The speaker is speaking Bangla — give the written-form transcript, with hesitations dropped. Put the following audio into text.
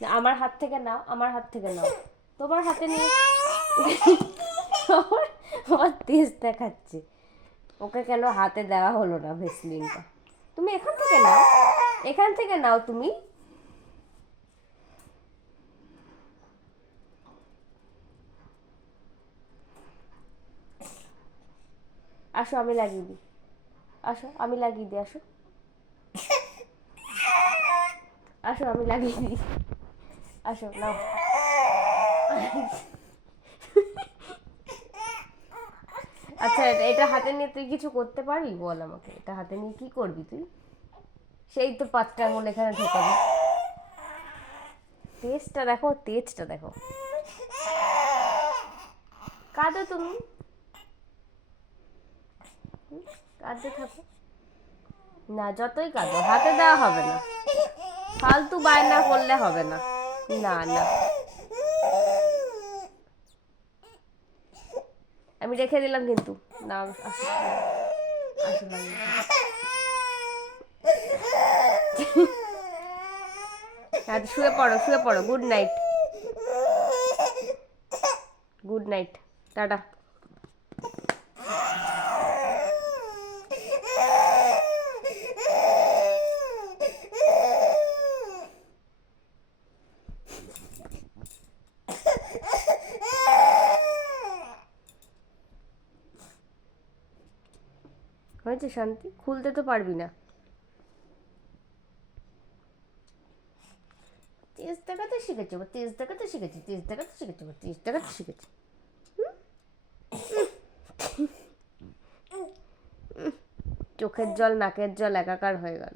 না, আমার হাত থেকে নাও, আমার হাত থেকে নাও। তোমার হাতে নিয়ে আমার তেজ দেখাচ্ছে। ওকে কেন হাতে দেওয়া হলো না ভেসলিনটা? তুমি এখান থেকে নাও, এখান থেকে নাও তুমি। আসো আমি লাগিয়ে দিই, আসো আমি লাগিয়ে দিই, আসো আসো আমি লাগিয়ে দিই, আসো নাও। আচ্ছা, এটা হাতে নিয়ে তুই কিছু করতে পারবি? বল আমাকে, এটা হাতে নিয়ে কি করবি তুই? সেই তো 5টা আঙুল এখানে ঢোকাবি। তেজটা দেখো, তেজটা দেখো। কাঁদো তুমি, কাঁদতে থাকো। না, যতই কাঁদো হাতে দেওয়া হবে না, ফালতু বায়না করলে হবে না। না না, আমি রেখে দিলাম কিন্তু। না, আসো আসো লাগিয়ে দিই। হ্যাঁ, শুয়ে পড়ো, শুয়ে পড়ো। Good night, good night, tata. হয়েছে শান্তি? খুলতে তো পারবি না। তেজ দেখাতে শিখেছে, তেজ দেখাতে শিখেছি, তেজ দেখাতে শিখেছে, তেজ দেখাতে শিখেছে। চোখের জল নাকের জল একাকার হয়ে গেল।